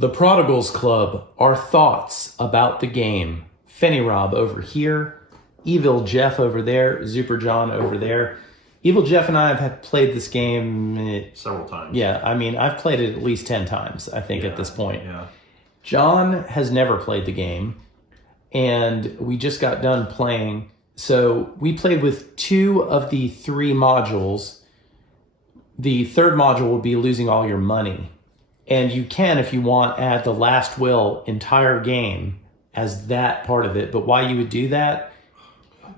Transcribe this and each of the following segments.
The Prodigals Club, our thoughts about the game. Fenny Rob over here, Evil Jeff over there, Zuper John over there. Evil Jeff and I have played this game several times. Yeah, I mean, I've played it at least 10 times, I think, at this point. Yeah. John has never played the game, and we just got done playing. So we played with 2 of the 3 modules. The third module will be losing all your money. And you can, if you want, add the last will entire game as that part of it. But why you would do that?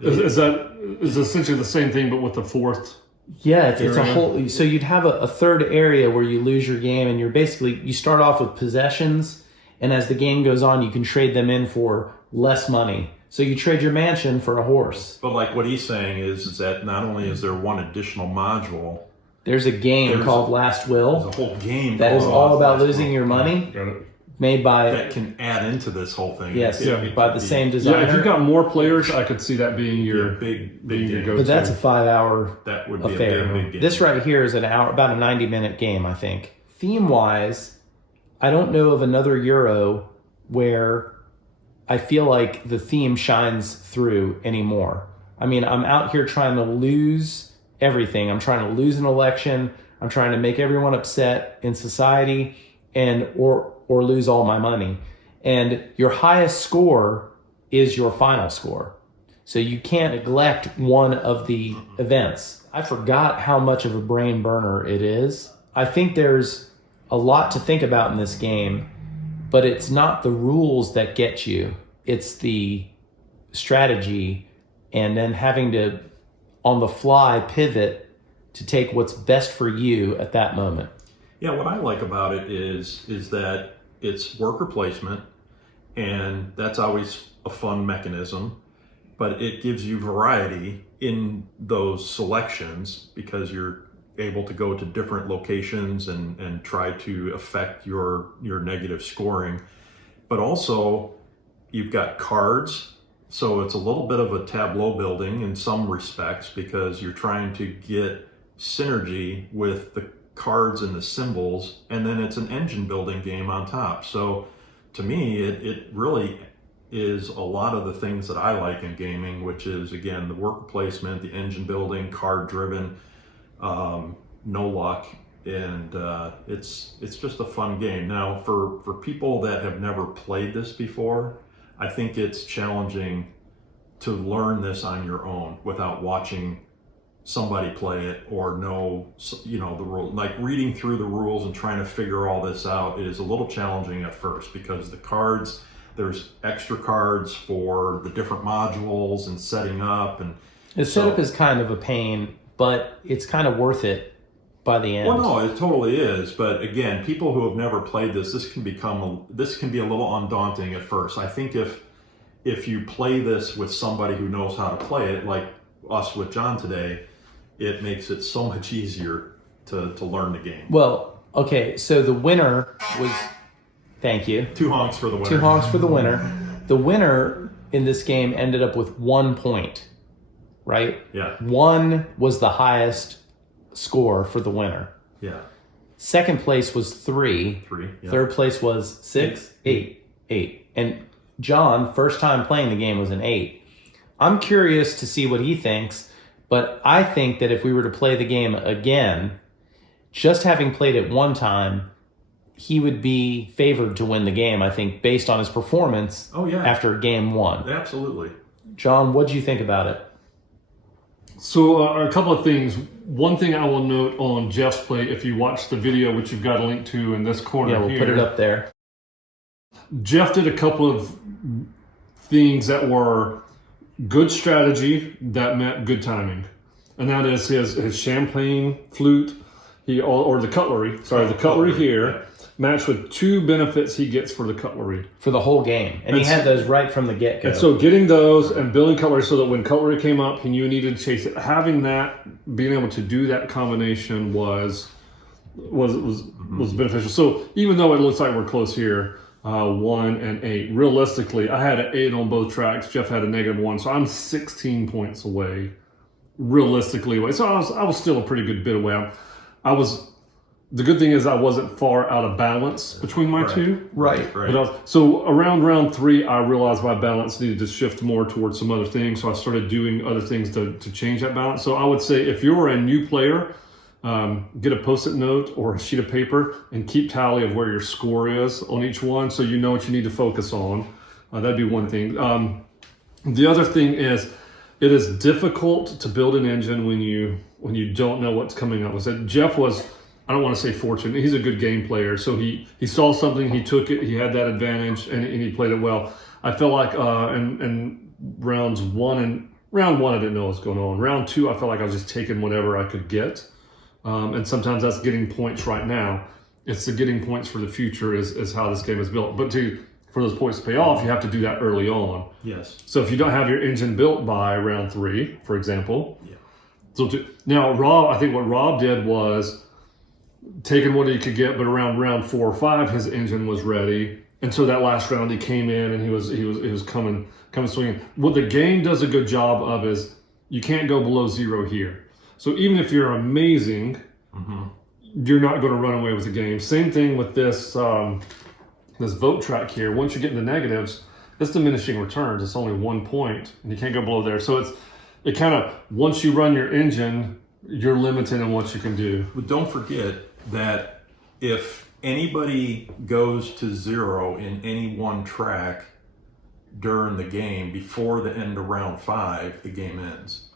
Is essentially the same thing, but with the fourth? Yeah, it's a whole. So you'd have a third area where you lose your game, and you start off with possessions, and as the game goes on, you can trade them in for less money. So you trade your mansion for a horse. But like what he's saying is that not only is there one additional module, there's a game called Last Will. There's a whole game that is all about losing your money. Made by that can add into this whole thing. Yes, by the same designer. Yeah, if you've got more players, I could see that being your big go-to. But that's a 5-hour that would be affair. A big game. This right here is an hour, about a 90-minute game, I think. Theme-wise, I don't know of another Euro where I feel like the theme shines through anymore. I mean, I'm out here trying to lose everything. I'm trying to lose an election. I'm trying to make everyone upset in society, and or lose all my money. And your highest score is your final score. So you can't neglect one of the events. I forgot how much of a brain burner it is. I think there's a lot to think about in this game, but it's not the rules that get you. It's the strategy, and then having to, on the fly, pivot to take what's best for you at that moment. Yeah, what I like about it is that it's worker placement, and that's always a fun mechanism, but it gives you variety in those selections because you're able to go to different locations and try to affect your negative scoring. But also, you've got cards, so it's a little bit of a tableau building in some respects because you're trying to get synergy with the cards and the symbols, and then it's an engine building game on top. So to me, it really is a lot of the things that I like in gaming, which is, again, the worker placement, the engine building, card driven, no luck, and it's just a fun game. Now, for people that have never played this before, I think it's challenging to learn this on your own without watching somebody play it or know the rule. Like reading through the rules and trying to figure all this out is a little challenging at first because the cards, there's extra cards for the different modules and setting up, and the setup is kind of a pain, but it's kind of worth it by the end. Well, no, it totally is. But again, people who have never played this can be a little undaunting at first. I think if you play this with somebody who knows how to play it, like us with John today, it makes it so much easier to learn the game. Well, okay, so the winner was, thank you. 2 honks for the winner. 2 honks for the winner. The winner in this game ended up with 1 point, right? Yeah. 1 was the highest score for the winner. Yeah. Second place was 3. 3. Yeah. Third place was 6. 8. And John, first time playing the game, was an 8. I'm curious to see what he thinks, but I think that if we were to play the game again, just having played it one time, he would be favored to win the game, I think, based on his performance after game 1. Absolutely. John, what do you think about it? So a couple of things. One thing I will note on Jeff's play, if you watch the video, which you've got a link to in this corner we'll put it up there. Jeff did a couple of things that were good strategy that meant good timing, and that is his champagne flute, or the cutlery. Sorry, the cutlery here matched with 2 benefits he gets for the cutlery for the whole game, and he had those right from the get-go. And so getting those and building cutlery so that when cutlery came up, he knew he needed to chase it. Having that, being able to do that combination was beneficial. So even though it looks like we're close here. 1 and 8. Realistically, I had an 8 on both tracks. Jeff had a -1, so I'm 16 points away. Realistically away, so I was still a pretty good bit away. I was the good thing is I wasn't far out of balance between my two. Right. But so around round 3, I realized my balance needed to shift more towards some other things. So I started doing other things to change that balance. So I would say if you're a new player, get a Post-it note or a sheet of paper and keep tally of where your score is on each one, so you know what you need to focus on. That'd be one thing. The other thing is, it is difficult to build an engine when you don't know what's coming up. I said Jeff was, I don't want to say fortunate. He's a good game player, so he saw something, he took it, he had that advantage, and he played it well. I felt like in round one, I didn't know what was going on. Round 2, I felt like I was just taking whatever I could get, and sometimes that's getting points right now. It's the getting points for the future is how this game is built. But for those points to pay off, you have to do that early on. Yes. So if you don't have your engine built by round 3, for example. Yeah. So now Rob, I think what Rob did was taking what he could get, but around round 4 or 5, his engine was ready, and so that last round he came in and he was coming swinging. What the game does a good job of is you can't go below 0 here. So even if you're amazing, you're not going to run away with the game. Same thing with this this vote track here. Once you get into negatives, it's diminishing returns. It's only 1 point, and you can't go below there. So it kind of, once you run your engine, you're limited in what you can do. But don't forget that if anybody goes to 0 in any one track during the game before the end of round 5, the game ends.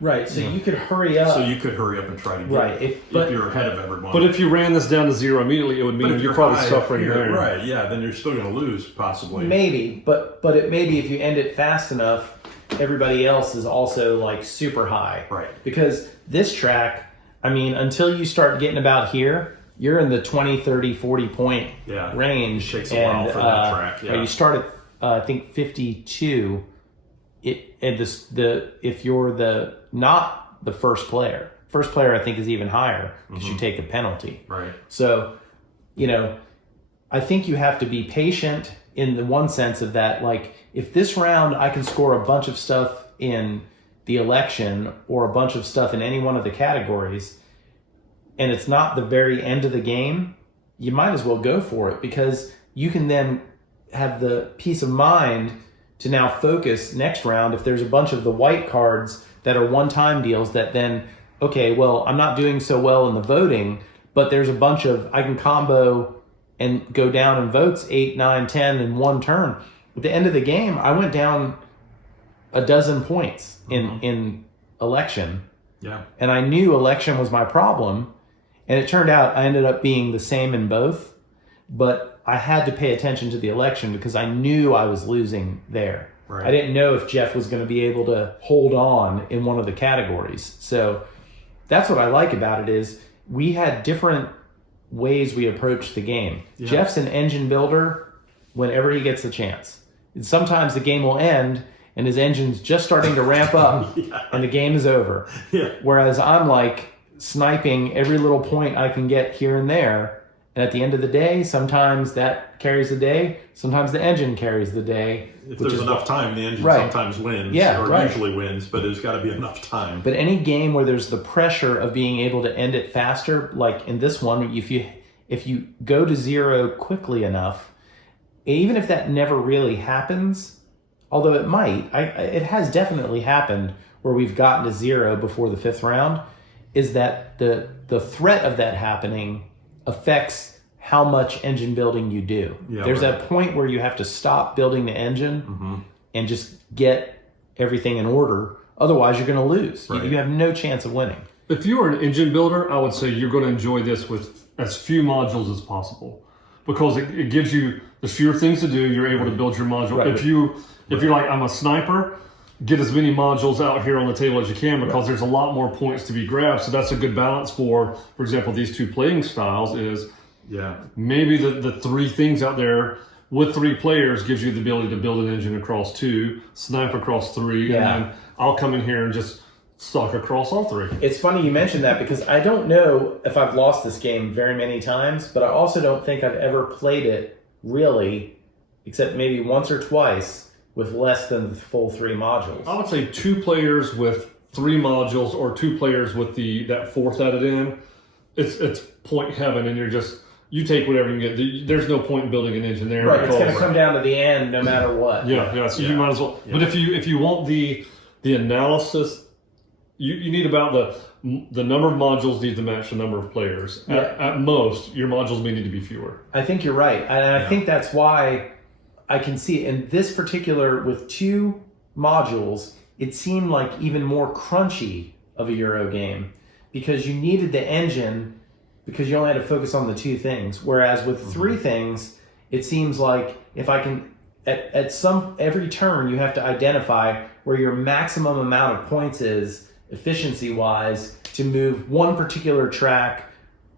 Right, so you could hurry up. So you could hurry up and try to get Right, it if you're ahead of everyone. But if you ran this down to 0 immediately, it would mean you're probably high suffering here, there. Right, yeah, then you're still going to lose, possibly. Maybe, but it maybe if you end it fast enough, everybody else is also like super high. Right. Because this track, I mean, until you start getting about here, you're in the 20, 30, 40 point range. It takes a while for that track. Yeah. You start at, I think, 52. If you're not the first player I think is even higher because you take a penalty. Right. So, I think you have to be patient in the one sense of that, like, if this round I can score a bunch of stuff in the election or a bunch of stuff in any one of the categories, and it's not the very end of the game, you might as well go for it, because you can then have the peace of mind to now focus next round. If there's a bunch of the white cards that are one-time deals that then, okay, well, I'm not doing so well in the voting, but there's a bunch of, I can combo and go down in votes 8, 9, 10 in one turn. At the end of the game, I went down a dozen points in election. Yeah. And I knew election was my problem. And it turned out I ended up being the same in both. But I had to pay attention to the election because I knew I was losing there. Right. I didn't know if Jeff was going to be able to hold on in one of the categories. So that's what I like about it is we had different ways we approached the game. Yeah. Jeff's an engine builder whenever he gets the chance. And sometimes the game will end and his engine's just starting to ramp up and the game is over. Yeah. Whereas I'm like sniping every little point I can get here and there. And at the end of the day, sometimes that carries the day. Sometimes the engine carries the day. If there's enough time, the engine sometimes wins, usually wins, but there's got to be enough time. But any game where there's the pressure of being able to end it faster, like in this one, if you go to 0 quickly enough, even if that never really happens, although it might, it has definitely happened where we've gotten to 0 before the 5th round, is that the threat of that happening affects how much engine building you do. Yeah, there's a point where you have to stop building the engine and just get everything in order. Otherwise, you're going to lose. Right. You have no chance of winning. If you are an engine builder, I would say you're going to enjoy this with as few modules as possible, because it gives you the fewer things to do. You're able to build your module. Right. If you're like, I'm a sniper, get as many modules out here on the table as you can, because there's a lot more points to be grabbed. So that's a good balance for example, these two playing styles is maybe the 3 things out there with 3 players gives you the ability to build an engine across 2, snipe across 3, and then I'll come in here and just stock across all 3. It's funny you mentioned that, because I don't know if I've lost this game very many times, but I also don't think I've ever played it really, except maybe once or twice, with less than the full 3 modules. I would say 2 players with 3 modules, or 2 players with that 4th added in. it's point heaven, and you take whatever you can get. There's no point in building an engine there. Right, it's going to come down to the end no matter what. Yeah. So you might as well. Yeah. But if you want the analysis, you need about the number of modules need to match the number of players. Yeah. At most, your modules may need to be fewer. I think you're right, and I think that's why I can see in this particular with 2 modules, it seemed like even more crunchy of a Euro game because you needed the engine because you only had to focus on the 2 things. Whereas with 3 things, it seems like if I can at every turn you have to identify where your maximum amount of points is efficiency wise to move one particular track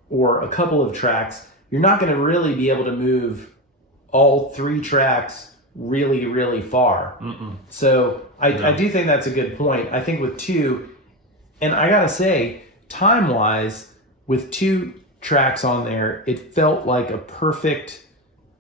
or a couple of tracks. You're not going to really be able to move all 3 tracks really, really far. So I do think that's a good point. I think with 2, and I gotta say, time-wise, with 2 tracks on there, it felt like a perfect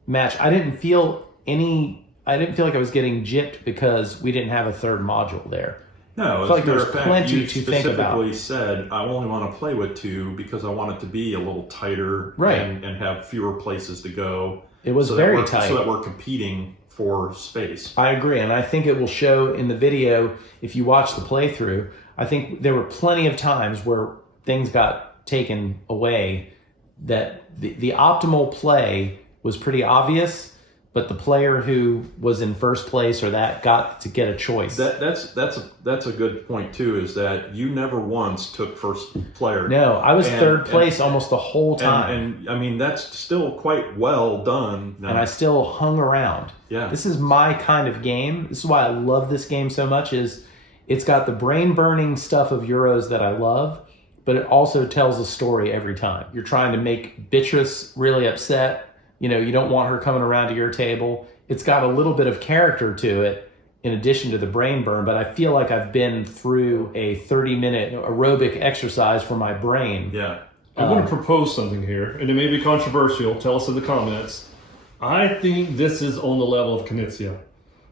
match. I didn't feel like I was getting gypped because we didn't have a 3rd module there. No, I felt like there was fact, plenty you to think about. specifically said, I only want to play with 2 because I want it to be a little tighter and have fewer places to go. It was very tight. So that we're competing for space. I agree, and I think it will show in the video if you watch the playthrough. I think there were plenty of times where things got taken away that the optimal play was pretty obvious, but the player who was in first place or that got to get a choice. That's a good point too. Is that you never once took first player? No, I was 3rd place almost the whole time. And I mean that's still quite well done. And I still hung around. Yeah, this is my kind of game. This is why I love this game so much. Is it's got the brain burning stuff of Euros that I love, but it also tells a story every time. You're trying to make Beatrice really upset. You know, you don't want her coming around to your table. It's got a little bit of character to it in addition to the brain burn, but I feel like I've been through a 30-minute aerobic exercise for my brain. Yeah. I want to propose something here, and it may be controversial. Tell us in the comments. I think this is on the level of Knizia.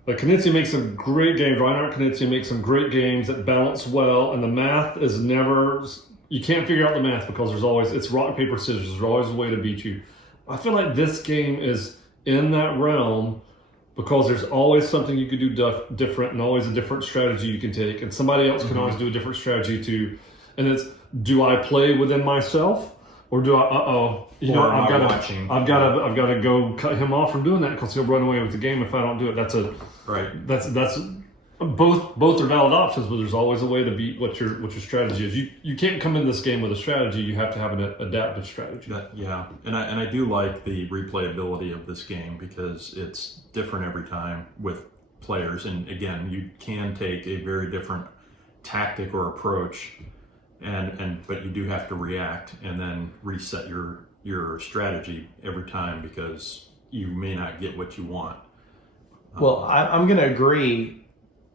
Like, Knizia makes some great games. Reinhard Knizia makes some great games that balance well, and the math is never... You can't figure out the math because it's rock, paper, scissors. There's always a way to beat you. I feel like this game is in that realm because there's always something you could do different and always a different strategy you can take. And somebody else can always do a different strategy too. And it's, do I play within myself or do I, I've got to go cut him off from doing that because he'll run away with the game if I don't do it. That's both are valid options, but there's always a way to beat what your strategy is. You can't come in this game with a strategy. You have to have an adaptive strategy. And I do like the replayability of this game because it's different every time with players. And again, you can take a very different tactic or approach, but you do have to react and then reset your strategy every time because you may not get what you want. Well, I'm going to agree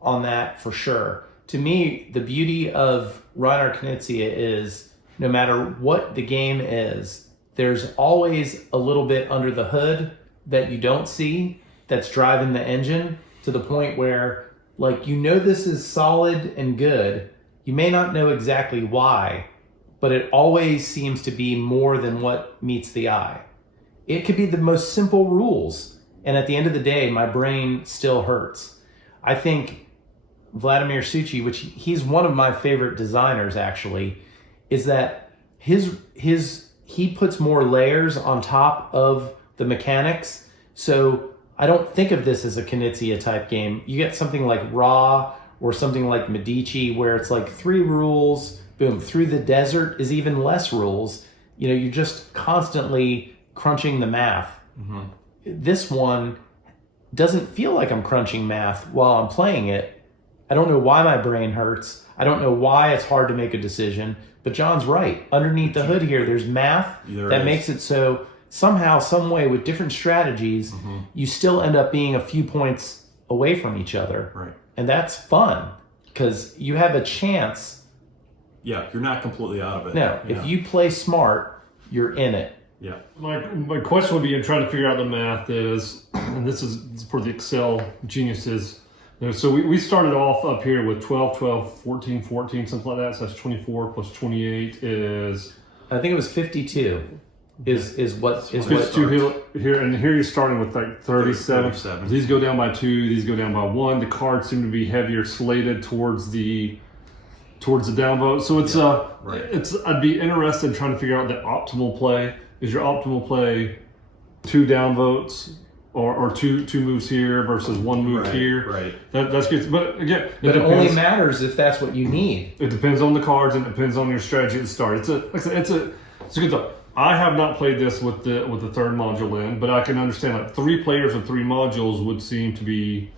on that for sure. To me, the beauty of Reinhard Knizia is no matter what the game is, there's always a little bit under the hood that you don't see that's driving the engine to the point where, like, you know this is solid and good. You may not know exactly why, but it always seems to be more than what meets the eye. It could be the most simple rules, and at the end of the day, my brain still hurts. I think Vladimír Suchý, which he's one of my favorite designers actually, is that he puts more layers on top of the mechanics. So I don't think of this as a Knizia type game. You get something like Ra or something like Medici where it's like 3 rules, boom. Through the Desert is even less rules. You know, you're just constantly crunching the math. Mm-hmm. This one doesn't feel like I'm crunching math while I'm playing it. I don't know why my brain hurts. I don't know why it's hard to make a decision. But John's right. Underneath the hood here, there's math that makes it so somehow, some way, with different strategies, you still end up being a few points away from each other. Right. And that's fun because you have a chance. Yeah, you're not completely out of it. No, if you play smart, you're in it. Yeah. My question would be in trying to figure out the math is, and this is for the Excel geniuses. So we started off up here with 12, 12, 14, 14, something like that. So that's 24 plus 28 is I think it was 52. Is what 52 here, and here you're starting with like 37. 37. These go down by 2. These go down by 1. The cards seem to be heavier slated towards the downvote. So it's I'd be interested in trying to figure out the optimal play. Is your optimal play 2 downvotes or two moves here versus 1 move here? Right. That's good. But again, it only matters if that's what you need. It depends on the cards and it depends on your strategy at the start. It's a good thought. I have not played this with the third module in, but I can understand like 3 players with 3 modules would seem to be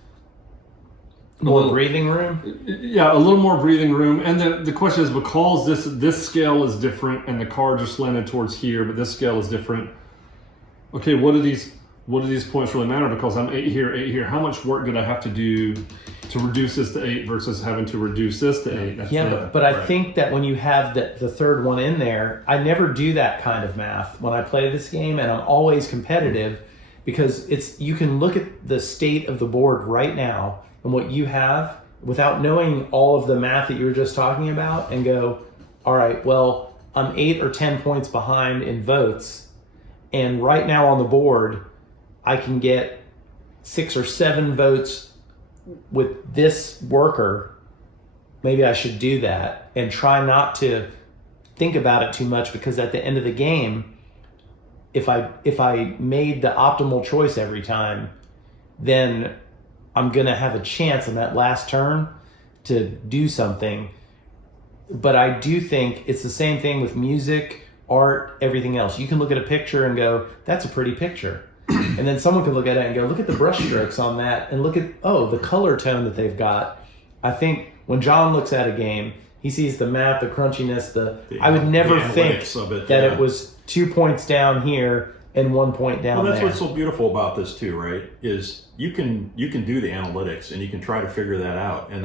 more breathing room. Yeah, a little more breathing room. And the question is, because this scale is different and the cards are slanted towards here, but this scale is different. Okay, what do these points really matter? Because I'm 8 here, 8 here. How much work did I have to do to reduce this to 8 versus having to reduce this to 8? But I think that when you have the third one in there, I never do that kind of math when I play this game, and I'm always competitive because you can look at the state of the board right now and what you have without knowing all of the math that you were just talking about and go, all right, well, I'm 8 or 10 points behind in votes, and right now on the board, I can get 6 or 7 votes with this worker. Maybe I should do that and try not to think about it too much, because at the end of the game, if I made the optimal choice every time, then I'm going to have a chance in that last turn to do something. But I do think it's the same thing with music, art, everything else. You can look at a picture and go, that's a pretty picture. And then someone could look at it and go, look at the brush strokes on that, and look at, the color tone that they've got. I think when John looks at a game, he sees the math, the crunchiness, I would never think it was 2 points down here and 1 point down there. Well, that's what's so beautiful about this too, right? Is you can do the analytics and you can try to figure that out, and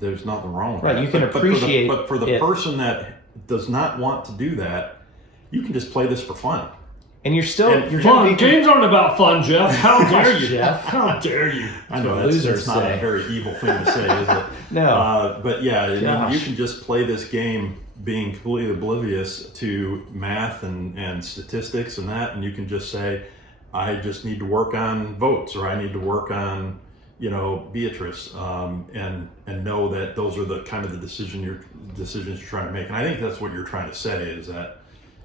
there's nothing wrong with that. Right, you can appreciate but for the person that does not want to do that, you can just play this for fun. And you're fun. Games aren't about fun, Jeff. How dare you, Jeff? How dare you? I know that's not a very evil thing to say, is it? No. But yeah, I mean, you can just play this game being completely oblivious to math and statistics and that, and you can just say, I just need to work on votes, or I need to work on, Beatrice, and know that those are the kind of the decisions you're trying to make. And I think that's what you're trying to say, is that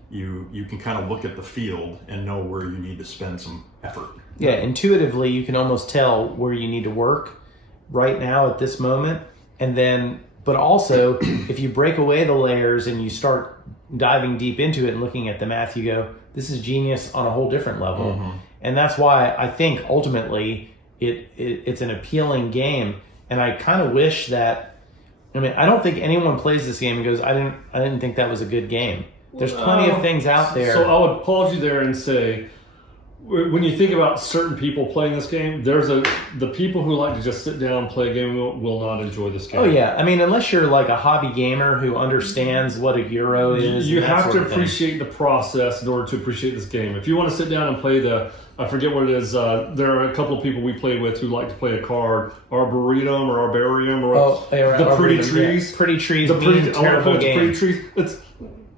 you can kind of look at the field and know where you need to spend some effort. Yeah, intuitively you can almost tell where you need to work right now at this moment. And then, but also if you break away the layers and you start diving deep into it and looking at the math, you go, this is genius on a whole different level. Mm-hmm. And that's why I think ultimately it's an appealing game. And I kind of wish that, I don't think anyone plays this game and goes, I didn't think that was a good game. There's plenty of things out there. So I would pause you there and say, when you think about certain people playing this game, the people who like to just sit down and play a game will not enjoy this game. Oh yeah, unless you're like a hobby gamer who understands what a Euro is. You have to appreciate the process in order to appreciate this game. If you want to sit down and play I forget what it is. There are a couple of people we play with who like to play a card, Arboretum or Arbarium or the Pretty Trees. Yeah. Pretty Trees. I want to play the Pretty Trees.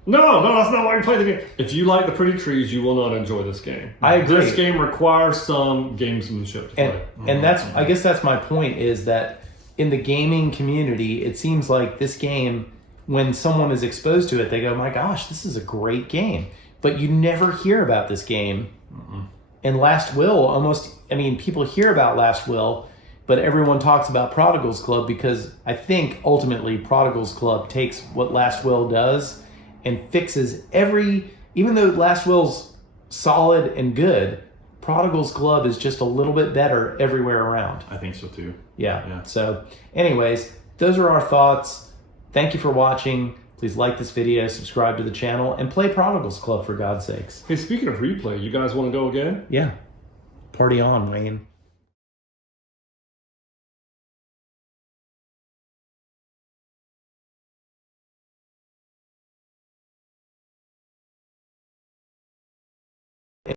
No, that's not why you play the game. If you like the Pretty Trees, you will not enjoy this game. I agree. This game requires some gamesmanship to play. And I guess that's my point, is that in the gaming community, it seems like this game, when someone is exposed to it, they go, my gosh, this is a great game. But you never hear about this game. Mm-hmm. And Last Will, people hear about Last Will, but everyone talks about Prodigals Club, because I think ultimately Prodigals Club takes what Last Will does and fixes even though Last Will's solid and good, Prodigals Club is just a little bit better everywhere around. I think so too. Yeah. So anyways, those are our thoughts. Thank you for watching. Please like this video, subscribe to the channel, and play Prodigals Club, for God's sakes. Hey, speaking of replay, you guys want to go again? Yeah. Party on, Wayne.